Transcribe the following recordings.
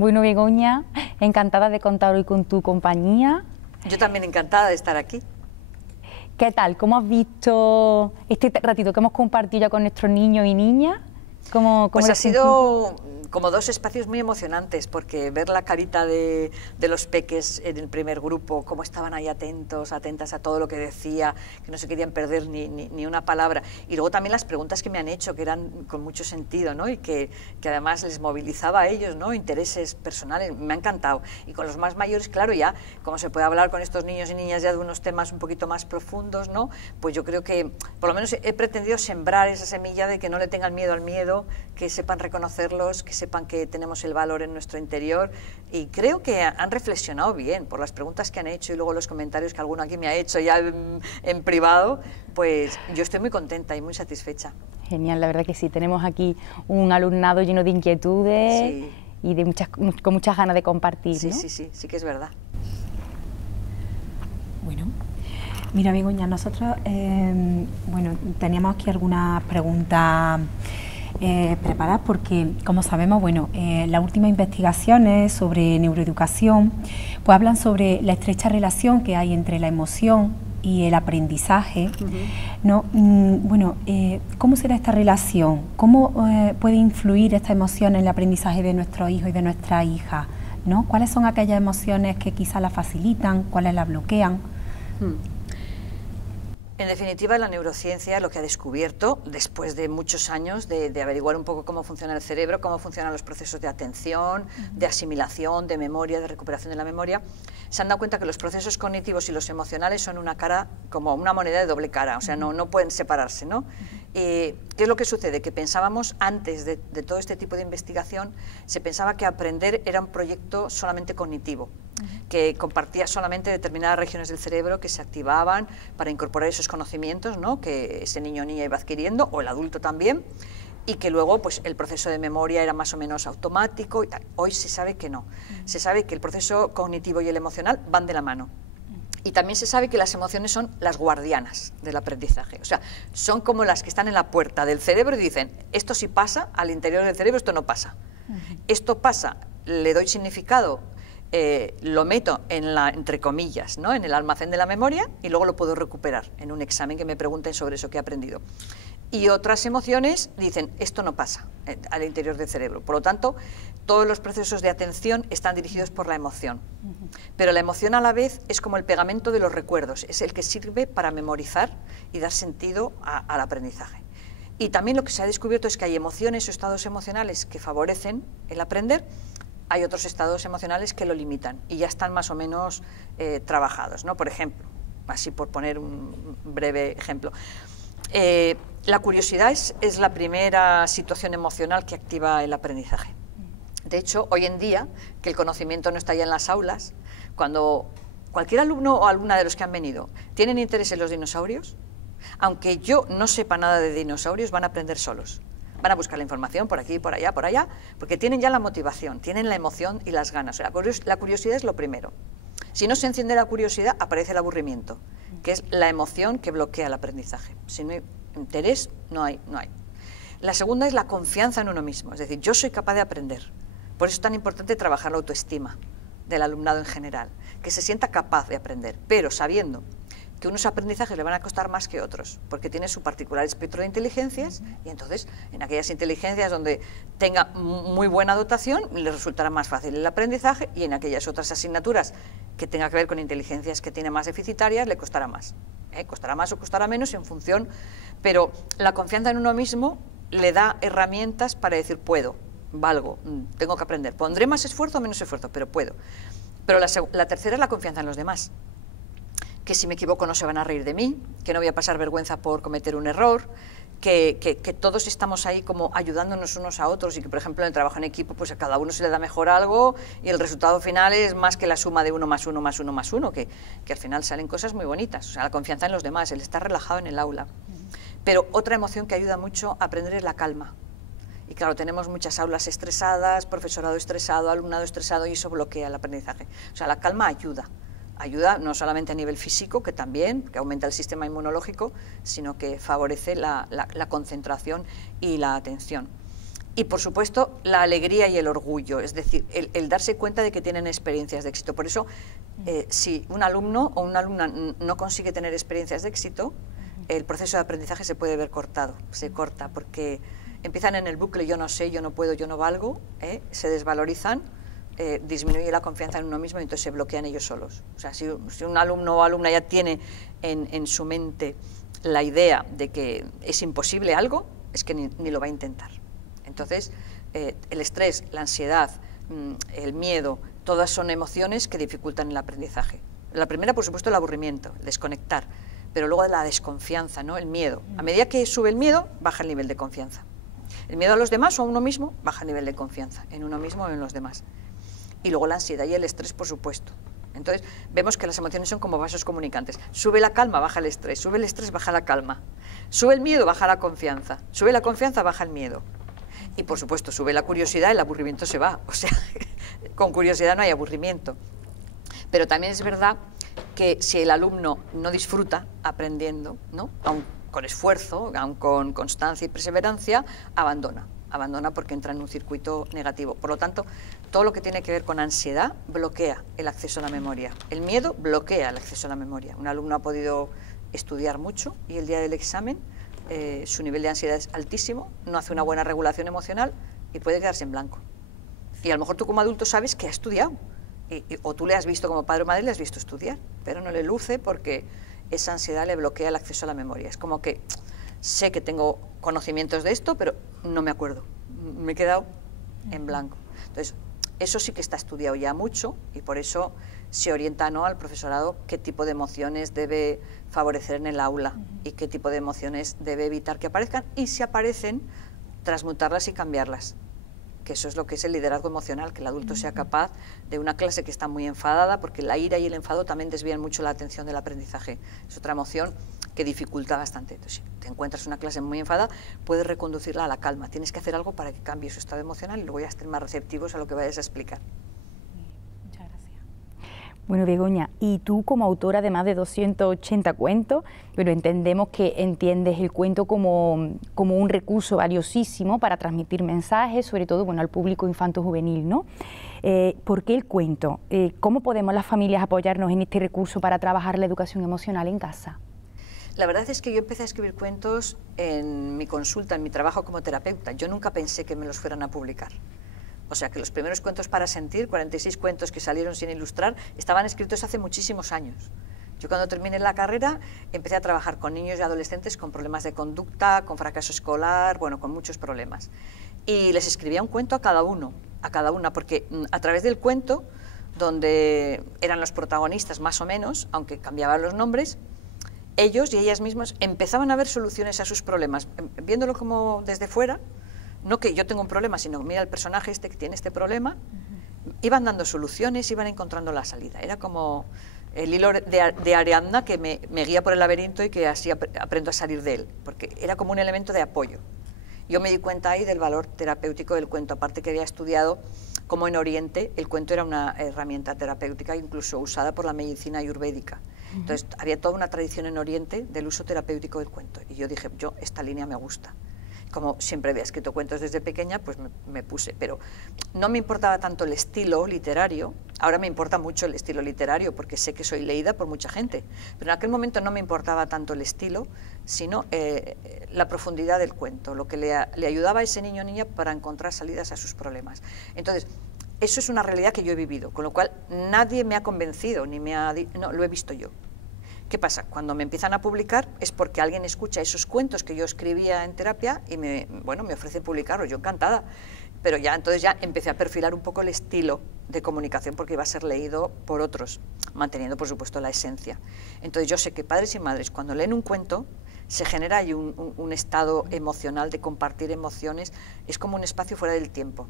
Bueno, Begoña, encantada de contar hoy con tu compañía. Yo también encantada de estar aquí. ¿Qué tal? ¿Cómo has visto este ratito que hemos compartido ya con nuestros niños y niñas? Pues ha sido como dos espacios muy emocionantes, porque ver la carita de los peques en el primer grupo, cómo estaban ahí atentos, atentas a todo lo que decía, que no se querían perder ni una palabra, y luego también las preguntas que me han hecho, que eran con mucho sentido, ¿no? Y que además les movilizaba a ellos, ¿no? Intereses personales, me ha encantado. Y con los más mayores, claro, ya, como se puede hablar con estos niños y niñas ya de unos temas un poquito más profundos, ¿no? Pues yo creo que, por lo menos he pretendido sembrar esa semilla de que no le tengan miedo al miedo, que sepan reconocerlos, que sepan que tenemos el valor en nuestro interior, y creo que han reflexionado bien por las preguntas que han hecho y luego los comentarios que alguno aquí me ha hecho ya en privado. Pues yo estoy muy contenta y muy satisfecha. Genial, la verdad que sí, tenemos aquí un alumnado lleno de inquietudes, sí, y con muchas ganas de compartir, sí, ¿no? Sí que es verdad. Bueno, mira, Begoña, nosotros bueno, teníamos aquí algunas preguntas preparadas porque, como sabemos, bueno, las últimas investigaciones sobre neuroeducación pues hablan sobre la estrecha relación que hay entre la emoción y el aprendizaje, ¿no? Bueno, ¿cómo será esta relación? ¿Cómo puede influir esta emoción en el aprendizaje de nuestros hijos y de nuestras hijas, ¿no? ¿Cuáles son aquellas emociones que quizás la facilitan, cuáles la bloquean? En definitiva, la neurociencia lo que ha descubierto, después de muchos años de averiguar un poco cómo funciona el cerebro, cómo funcionan los procesos de atención, de asimilación, de memoria, de recuperación de la memoria, se han dado cuenta que los procesos cognitivos y los emocionales son una cara, como una moneda de doble cara, o sea, no pueden separarse, ¿no? ¿Qué es lo que sucede? Que pensábamos, antes de todo este tipo de investigación, se pensaba que aprender era un proyecto solamente cognitivo, que compartía solamente determinadas regiones del cerebro que se activaban para incorporar esos conocimientos, ¿no?, que ese niño o niña iba adquiriendo, o el adulto también, y que luego pues, el proceso de memoria era más o menos automático. Hoy se sabe que no, se sabe que el proceso cognitivo y el emocional van de la mano. Y también se sabe que las emociones son las guardianas del aprendizaje, o sea, son como las que están en la puerta del cerebro y dicen, esto sí pasa al interior del cerebro, esto no pasa. Esto pasa, le doy significado, lo meto en la, entre comillas, ¿no?, en el almacén de la memoria, y luego lo puedo recuperar en un examen que me pregunten sobre eso que he aprendido. Y otras emociones dicen, esto no pasa al interior del cerebro. Por lo tanto, todos los procesos de atención están dirigidos por la emoción. Pero la emoción a la vez es como el pegamento de los recuerdos, es el que sirve para memorizar y dar sentido al aprendizaje. Y también lo que se ha descubierto es que hay emociones o estados emocionales que favorecen el aprender, hay otros estados emocionales que lo limitan y ya están más o menos trabajados, ¿no? Por ejemplo, así por poner un breve ejemplo, la curiosidad es la primera situación emocional que activa el aprendizaje. De hecho, hoy en día, que el conocimiento no está ya en las aulas, cuando cualquier alumno o alumna de los que han venido tienen interés en los dinosaurios, aunque yo no sepa nada de dinosaurios, van a aprender solos. Van a buscar la información por aquí, por allá, porque tienen ya la motivación, tienen la emoción y las ganas. O sea, la curiosidad es lo primero. Si no se enciende la curiosidad, aparece el aburrimiento, que es la emoción que bloquea el aprendizaje. Si no hay interés, no hay. La segunda es la confianza en uno mismo, es decir, yo soy capaz de aprender. Por eso es tan importante trabajar la autoestima del alumnado en general, que se sienta capaz de aprender, pero sabiendo que unos aprendizajes le van a costar más que otros, porque tiene su particular espectro de inteligencias, y entonces en aquellas inteligencias donde tenga muy buena dotación le resultará más fácil el aprendizaje, y en aquellas otras asignaturas que tenga que ver con inteligencias que tiene más deficitarias le costará más. Costará más o costará menos en función, pero la confianza en uno mismo le da herramientas para decir puedo, valgo, tengo que aprender, pondré más esfuerzo o menos esfuerzo, pero puedo. Pero la tercera es la confianza en los demás, que si me equivoco no se van a reír de mí, que no voy a pasar vergüenza por cometer un error, que todos estamos ahí como ayudándonos unos a otros, y que, por ejemplo, en el trabajo en equipo, pues a cada uno se le da mejor algo y el resultado final es más que la suma de 1 más 1 más 1 más 1, que al final salen cosas muy bonitas. O sea, la confianza en los demás, el estar relajado en el aula. Pero otra emoción que ayuda mucho a aprender es la calma. Y claro, tenemos muchas aulas estresadas, profesorado estresado, alumnado estresado, y eso bloquea el aprendizaje. O sea, la calma ayuda no solamente a nivel físico, que también, que aumenta el sistema inmunológico, sino que favorece la concentración y la atención. Y, por supuesto, la alegría y el orgullo, es decir, el darse cuenta de que tienen experiencias de éxito. Por eso, si un alumno o una alumna no consigue tener experiencias de éxito, el proceso de aprendizaje se puede ver cortado, se corta, porque empiezan en el bucle yo no sé, yo no puedo, yo no valgo, se desvalorizan, disminuye la confianza en uno mismo y entonces se bloquean ellos solos. O sea, si un alumno o alumna ya tiene en su mente la idea de que es imposible algo, es que ni lo va a intentar. Entonces, el estrés, la ansiedad, el miedo, todas son emociones que dificultan el aprendizaje. La primera, por supuesto, el aburrimiento, el desconectar, pero luego la desconfianza, ¿no? El miedo. A medida que sube el miedo, baja el nivel de confianza. El miedo a los demás o a uno mismo, baja el nivel de confianza en uno mismo o en los demás. Y luego la ansiedad y el estrés, por supuesto. Entonces, vemos que las emociones son como vasos comunicantes. Sube la calma, baja el estrés. Sube el estrés, baja la calma. Sube el miedo, baja la confianza. Sube la confianza, baja el miedo. Y, por supuesto, sube la curiosidad, el aburrimiento se va. O sea, con curiosidad no hay aburrimiento. Pero también es verdad que si el alumno no disfruta aprendiendo, ¿no? Aun con esfuerzo, aun con constancia y perseverancia, abandona porque entra en un circuito negativo. Por lo tanto, todo lo que tiene que ver con ansiedad bloquea el acceso a la memoria. El miedo bloquea el acceso a la memoria. Un alumno ha podido estudiar mucho y el día del examen su nivel de ansiedad es altísimo, no hace una buena regulación emocional y puede quedarse en blanco. Y a lo mejor tú como adulto sabes que ha estudiado, o tú le has visto como padre o madre, le has visto estudiar, pero no le luce porque esa ansiedad le bloquea el acceso a la memoria. Es como que sé que tengo conocimientos de esto, pero no me acuerdo, me he quedado en blanco. Entonces, eso sí que está estudiado ya mucho y por eso se orienta, ¿no?, al profesorado qué tipo de emociones debe favorecer en el aula y qué tipo de emociones debe evitar que aparezcan y si aparecen, transmutarlas y cambiarlas. Que eso es lo que es el liderazgo emocional, que el adulto sea capaz de una clase que está muy enfadada, porque la ira y el enfado también desvían mucho la atención del aprendizaje. Es otra emoción que dificulta bastante. Entonces, si te encuentras una clase muy enfadada, puedes reconducirla a la calma. Tienes que hacer algo para que cambie su estado emocional y luego ya estén más receptivos a lo que vayas a explicar. Muchas gracias. Bueno, Begoña, y tú como autora de más de 280 cuentos, pero entendemos que entiendes el cuento como un recurso valiosísimo para transmitir mensajes, sobre todo, bueno, al público infanto-juvenil, ¿no? ¿Por qué el cuento? ¿Cómo podemos las familias apoyarnos en este recurso para trabajar la educación emocional en casa? La verdad es que yo empecé a escribir cuentos en mi consulta, en mi trabajo como terapeuta. Yo nunca pensé que me los fueran a publicar. O sea, que los primeros cuentos para sentir, 46 cuentos que salieron sin ilustrar, estaban escritos hace muchísimos años. Yo cuando terminé la carrera empecé a trabajar con niños y adolescentes con problemas de conducta, con fracaso escolar, bueno, con muchos problemas. Y les escribía un cuento a cada uno, a cada una, porque a través del cuento, donde eran los protagonistas más o menos, aunque cambiaban los nombres, ellos y ellas mismos empezaban a ver soluciones a sus problemas, viéndolo como desde fuera. No que yo tengo un problema, sino mira el personaje este que tiene este problema, iban dando soluciones, iban encontrando la salida. Era como el hilo de Ariadna que me guía por el laberinto y que así aprendo a salir de él, porque era como un elemento de apoyo. Yo me di cuenta ahí del valor terapéutico del cuento, aparte que había estudiado cómo en Oriente el cuento era una herramienta terapéutica, incluso usada por la medicina ayurvédica. Entonces había toda una tradición en Oriente del uso terapéutico del cuento, y yo dije, yo esta línea me gusta. Como siempre había escrito cuentos desde pequeña, pues me puse, pero no me importaba tanto el estilo literario. Ahora me importa mucho el estilo literario porque sé que soy leída por mucha gente, pero en aquel momento no me importaba tanto el estilo, sino la profundidad del cuento, lo que le ayudaba a ese niño o niña para encontrar salidas a sus problemas. Entonces, eso es una realidad que yo he vivido, con lo cual nadie me ha convencido, ni me ha no, lo he visto yo. ¿Qué pasa? Cuando me empiezan a publicar es porque alguien escucha esos cuentos que yo escribía en terapia y me ofrece publicarlos, yo encantada. Pero entonces ya empecé a perfilar un poco el estilo de comunicación porque iba a ser leído por otros, manteniendo por supuesto la esencia. Entonces yo sé que padres y madres cuando leen un cuento se genera ahí un estado emocional de compartir emociones, es como un espacio fuera del tiempo.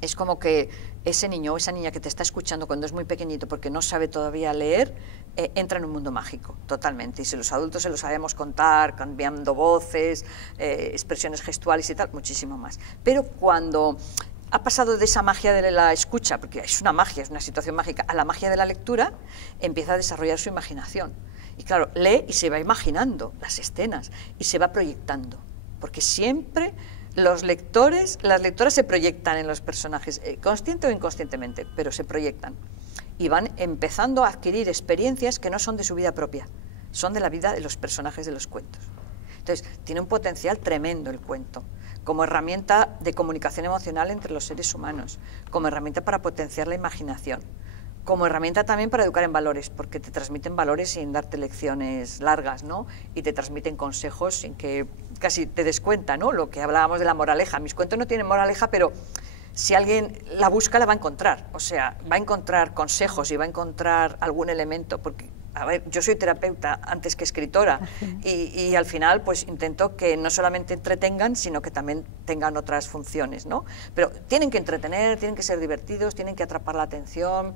Es como que ese niño o esa niña que te está escuchando cuando es muy pequeñito porque no sabe todavía leer, entra en un mundo mágico, totalmente. Y si los adultos se lo sabemos contar, cambiando voces, expresiones gestuales y tal, muchísimo más. Pero cuando ha pasado de esa magia de la escucha, porque es una magia, es una situación mágica, a la magia de la lectura, empieza a desarrollar su imaginación. Y claro, lee y se va imaginando las escenas y se va proyectando, porque siempre Los lectores, las lectoras se proyectan en los personajes, consciente o inconscientemente, pero se proyectan. Y van empezando a adquirir experiencias que no son de su vida propia, son de la vida de los personajes de los cuentos. Entonces, tiene un potencial tremendo el cuento, como herramienta de comunicación emocional entre los seres humanos, como herramienta para potenciar la imaginación, como herramienta también para educar en valores, porque te transmiten valores sin darte lecciones largas, ¿no? Y te transmiten consejos sin que casi te des cuenta, ¿no? Lo que hablábamos de la moraleja. Mis cuentos no tienen moraleja, pero si alguien la busca, la va a encontrar. O sea, va a encontrar consejos y va a encontrar algún elemento, porque, a ver, yo soy terapeuta antes que escritora y al final pues intento que no solamente entretengan, sino que también tengan otras funciones, ¿no? Pero tienen que entretener, tienen que ser divertidos, tienen que atrapar la atención,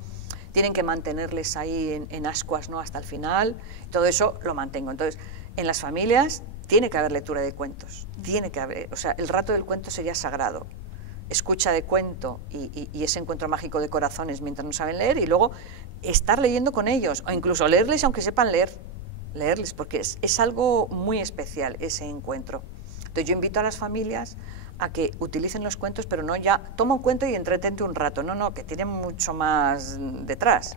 tienen que mantenerles ahí en ascuas, ¿no? Hasta el final. Todo eso lo mantengo. Entonces, en las familias tiene que haber lectura de cuentos, tiene que haber, o sea, el rato del cuento sería sagrado. Escucha de cuento y ese encuentro mágico de corazones mientras no saben leer, y luego estar leyendo con ellos, o incluso leerles aunque sepan leer, leerles, porque es algo muy especial ese encuentro. Entonces yo invito a las familias a que utilicen los cuentos, pero no ya, toma un cuento y entretente un rato, no, que tienen mucho más detrás.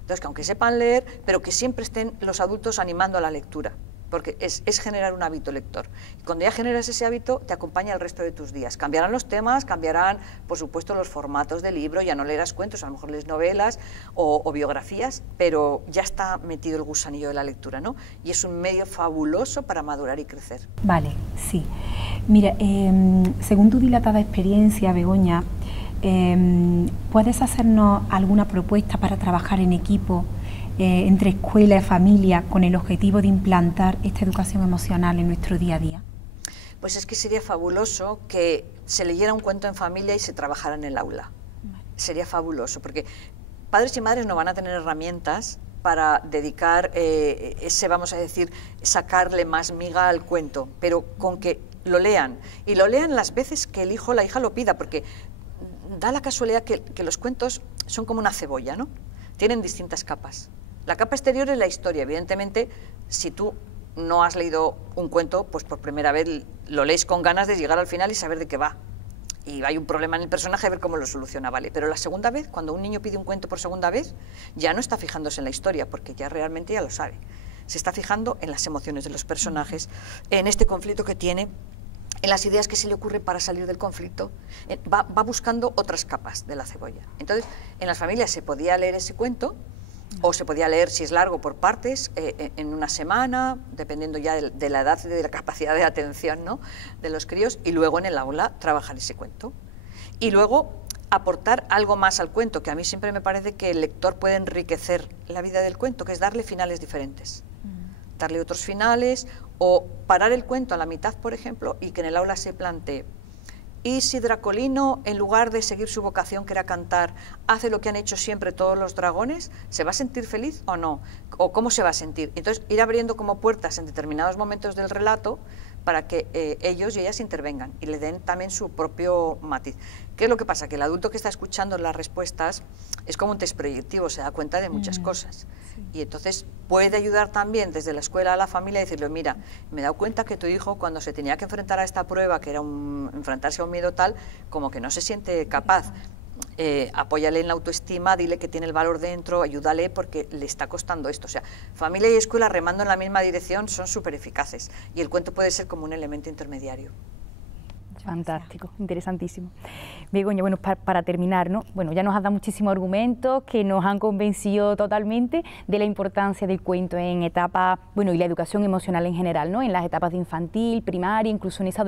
Entonces que aunque sepan leer, pero que siempre estén los adultos animando a la lectura, porque es generar un hábito lector. Y cuando ya generas ese hábito, te acompaña el resto de tus días. Cambiarán los temas, cambiarán, por supuesto, los formatos de libro, ya no leerás cuentos, a lo mejor lees novelas o biografías, pero ya está metido el gusanillo de la lectura, ¿no? Y es un medio fabuloso para madurar y crecer. Vale, sí. Mira, según tu dilatada experiencia, Begoña, ¿puedes hacernos alguna propuesta para trabajar en equipo entre escuela y familia con el objetivo de implantar esta educación emocional en nuestro día a día? Pues es que sería fabuloso que se leyera un cuento en familia y se trabajara en el aula. Vale. Sería fabuloso, porque padres y madres no van a tener herramientas para dedicar vamos a decir, sacarle más miga al cuento, pero con que lo lean, y lo lean las veces que el hijo o la hija lo pida, porque da la casualidad que los cuentos son como una cebolla, ¿no? Tienen distintas capas. La capa exterior es la historia. Evidentemente, si tú no has leído un cuento, pues por primera vez lo lees con ganas de llegar al final y saber de qué va. Y hay un problema en el personaje, a ver cómo lo soluciona, ¿vale? Pero la segunda vez, cuando un niño pide un cuento por segunda vez, ya no está fijándose en la historia, porque ya realmente ya lo sabe. Se está fijando en las emociones de los personajes, en este conflicto que tiene, en las ideas que se le ocurren para salir del conflicto, va buscando otras capas de la cebolla. Entonces, en las familias se podía leer ese cuento, o se podía leer, si es largo, por partes, en una semana, dependiendo ya de la edad y de la capacidad de atención, ¿no?, de los críos, y luego en el aula trabajar ese cuento. Y luego aportar algo más al cuento, que a mí siempre me parece que el lector puede enriquecer la vida del cuento, que es darle finales diferentes. Darle otros finales, o parar el cuento a la mitad, por ejemplo, y que en el aula se plantee: ¿y si Dracolino, en lugar de seguir su vocación, que era cantar, hace lo que han hecho siempre todos los dragones? ¿Se va a sentir feliz o no? ¿O cómo se va a sentir? Entonces, ir abriendo como puertas en determinados momentos del relato para que ellos y ellas intervengan y le den también su propio matiz. ¿Qué es lo que pasa? Que el adulto que está escuchando las respuestas es como un test proyectivo, se da cuenta de muchas cosas. Sí. Y entonces puede ayudar también desde la escuela a la familia a decirle: mira, me he dado cuenta que tu hijo, cuando se tenía que enfrentar a esta prueba, que era enfrentarse a un miedo tal, como que no se siente capaz. Apóyale en la autoestima, dile que tiene el valor dentro, ayúdale porque le está costando esto. O sea, familia y escuela remando en la misma dirección son súper eficaces, y el cuento puede ser como un elemento intermediario. Fantástico, interesantísimo. Begoña, bueno, para terminar, ¿no? Bueno, ya nos has dado muchísimos argumentos que nos han convencido totalmente de la importancia del cuento en etapas, bueno, y la educación emocional en general, ¿no? En las etapas de infantil, primaria, incluso en esa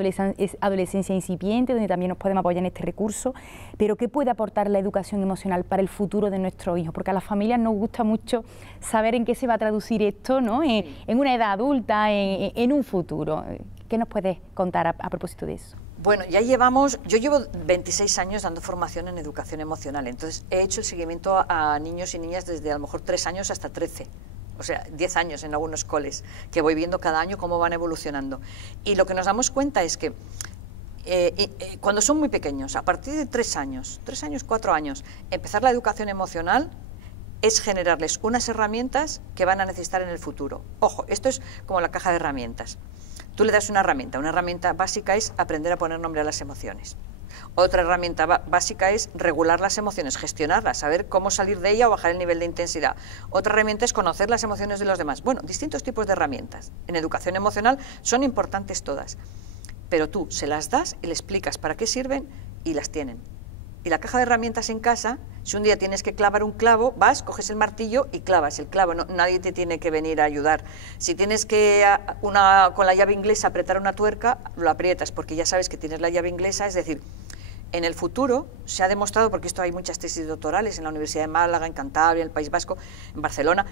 adolescencia incipiente, donde también nos podemos apoyar en este recurso. Pero ¿qué puede aportar la educación emocional para el futuro de nuestros hijos? Porque a las familias nos gusta mucho saber en qué se va a traducir esto, ¿no? En una edad adulta, en un futuro. ¿Qué nos puedes contar a propósito de eso? Bueno, yo llevo 26 años dando formación en educación emocional, entonces he hecho el seguimiento a niños y niñas desde a lo mejor 3 años hasta 13, o sea, 10 años en algunos coles, que voy viendo cada año cómo van evolucionando. Y lo que nos damos cuenta es que cuando son muy pequeños, a partir de 3 años, 4 años, empezar la educación emocional es generarles unas herramientas que van a necesitar en el futuro. Ojo, esto es como la caja de herramientas. Tú le das una herramienta básica es aprender a poner nombre a las emociones. Otra herramienta básica es regular las emociones, gestionarlas, saber cómo salir de ella o bajar el nivel de intensidad. Otra herramienta es conocer las emociones de los demás. Bueno, distintos tipos de herramientas. En educación emocional son importantes todas, pero tú se las das y le explicas para qué sirven y las tienen. Y la caja de herramientas en casa, si un día tienes que clavar un clavo, vas, coges el martillo y clavas el clavo, nadie te tiene que venir a ayudar. Si tienes que con la llave inglesa apretar una tuerca, lo aprietas porque ya sabes que tienes la llave inglesa, es decir, en el futuro se ha demostrado, porque esto hay muchas tesis doctorales en la Universidad de Málaga, en Cantabria, en el País Vasco, en Barcelona,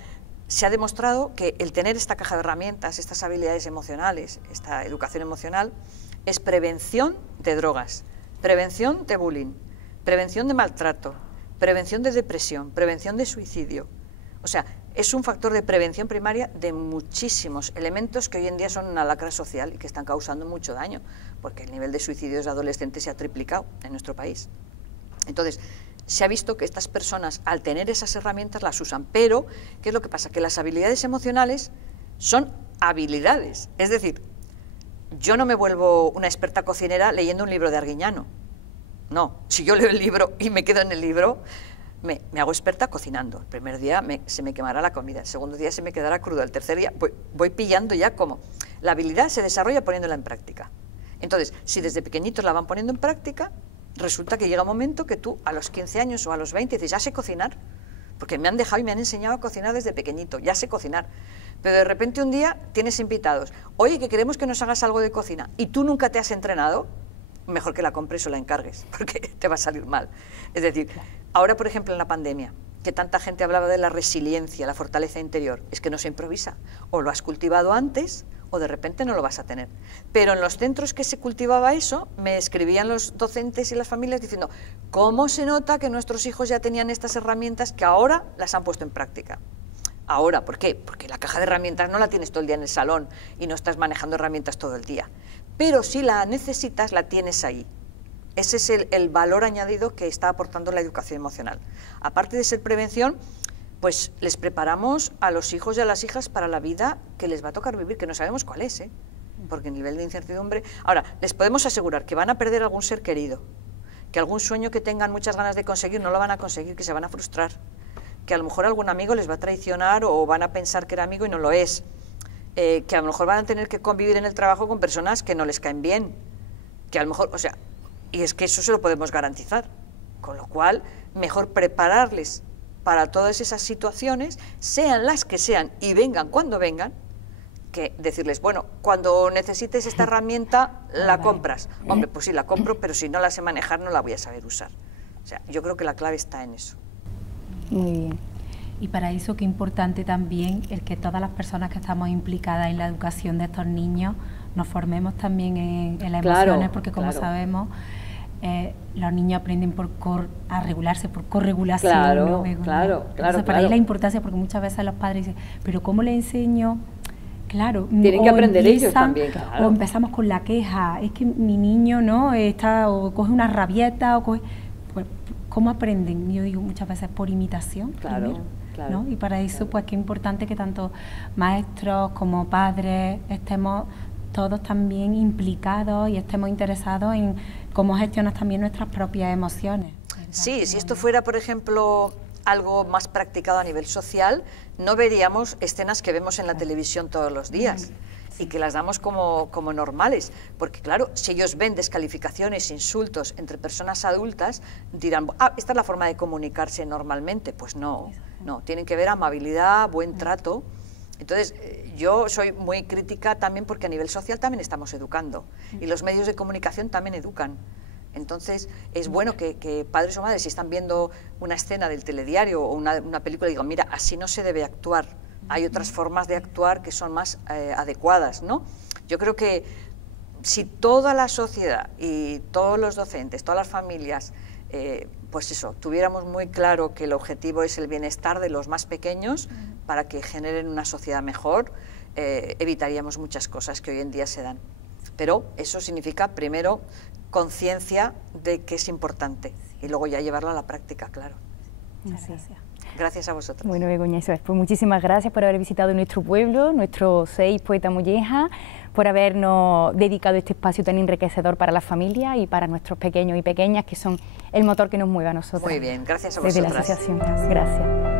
se ha demostrado que el tener esta caja de herramientas, estas habilidades emocionales, esta educación emocional, es prevención de drogas, prevención de bullying, prevención de maltrato, prevención de depresión, prevención de suicidio. O sea, es un factor de prevención primaria de muchísimos elementos que hoy en día son una lacra social y que están causando mucho daño, porque el nivel de suicidios de adolescentes se ha triplicado en nuestro país. Entonces, se ha visto que estas personas, al tener esas herramientas, las usan, pero, ¿qué es lo que pasa? Que las habilidades emocionales son habilidades. Es decir, yo no me vuelvo una experta cocinera leyendo un libro de Arguiñano. No, si yo leo el libro y me quedo en el libro, me hago experta cocinando. El primer día se me quemará la comida, el segundo día se me quedará crudo, el tercer día voy pillando ya cómo. La habilidad se desarrolla poniéndola en práctica. Entonces, si desde pequeñitos la van poniendo en práctica, resulta que llega un momento que tú a los 15 años o a los 20 dices, ya sé cocinar, porque me han dejado y me han enseñado a cocinar desde pequeñito, ya sé cocinar. Pero de repente un día tienes invitados, oye, que queremos que nos hagas algo de cocina, y tú nunca te has entrenado, mejor que la compres o la encargues, porque te va a salir mal. Es decir, ahora, por ejemplo, en la pandemia, que tanta gente hablaba de la resiliencia, la fortaleza interior, es que no se improvisa. O lo has cultivado antes, o de repente no lo vas a tener. Pero en los centros que se cultivaba eso, me escribían los docentes y las familias diciendo, ¿cómo se nota que nuestros hijos ya tenían estas herramientas que ahora las han puesto en práctica? Ahora, ¿por qué? Porque la caja de herramientas no la tienes todo el día en el salón y no estás manejando herramientas todo el día. Pero si la necesitas, la tienes ahí. Ese es el valor añadido que está aportando la educación emocional. Aparte de ser prevención, pues les preparamos a los hijos y a las hijas para la vida que les va a tocar vivir, que no sabemos cuál es, porque el nivel de incertidumbre... Ahora, les podemos asegurar que van a perder algún ser querido, que algún sueño que tengan muchas ganas de conseguir no lo van a conseguir, que se van a frustrar, que a lo mejor algún amigo les va a traicionar o van a pensar que era amigo y no lo es, que a lo mejor van a tener que convivir en el trabajo con personas que no les caen bien, que a lo mejor, o sea, y es que eso se lo podemos garantizar, con lo cual mejor prepararles para todas esas situaciones, sean las que sean y vengan cuando vengan, que decirles, bueno, cuando necesites esta herramienta, la compras. Hombre, pues sí, la compro, pero si no la sé manejar, no la voy a saber usar. O sea, yo creo que la clave está en eso. Muy bien. Y para eso, qué importante también el que todas las personas que estamos implicadas en la educación de estos niños nos formemos también en las emociones, porque como sabemos, los niños aprenden a regularse por corregulación. Claro, ¿no? claro. Entonces, para ahí la importancia, porque muchas veces los padres dicen, pero ¿cómo le enseño? Claro, tienen que aprender ellos también, claro. O empezamos con la queja, es que mi niño no está, o coge una rabieta, o coge... Pues, ¿cómo aprenden? Yo digo muchas veces por imitación. Claro, primero, claro. ¿no? Y para eso, claro. Pues qué importante que tanto maestros como padres estemos todos también implicados y estemos interesados en cómo gestionar también nuestras propias emociones. Sí, si esto fuera, por ejemplo, algo más practicado a nivel social, no veríamos escenas que vemos en la televisión todos los días y que las damos como normales, porque claro, si ellos ven descalificaciones, insultos entre personas adultas, dirán, esta es la forma de comunicarse normalmente. Pues no, tienen que ver amabilidad, buen trato. Entonces, yo soy muy crítica también porque a nivel social también estamos educando y los medios de comunicación también educan. Entonces, es bueno que padres o madres, si están viendo una escena del telediario o una película, digan, mira, así no se debe actuar. Hay otras formas de actuar que son más adecuadas, ¿no? Yo creo que si toda la sociedad y todos los docentes, todas las familias, pues eso, tuviéramos muy claro que el objetivo es el bienestar de los más pequeños para que generen una sociedad mejor, evitaríamos muchas cosas que hoy en día se dan. Pero eso significa, primero, conciencia de que es importante y luego ya llevarlo a la práctica, claro. Muchas gracias. Gracias a vosotros. Bueno, Begoña, eso es. Pues muchísimas gracias por haber visitado nuestro pueblo, nuestros 6 poetas mollejas, por habernos dedicado este espacio tan enriquecedor para la familia y para nuestros pequeños y pequeñas, que son el motor que nos mueve a nosotros. Muy bien, gracias a vosotras. Desde la asociación. Gracias.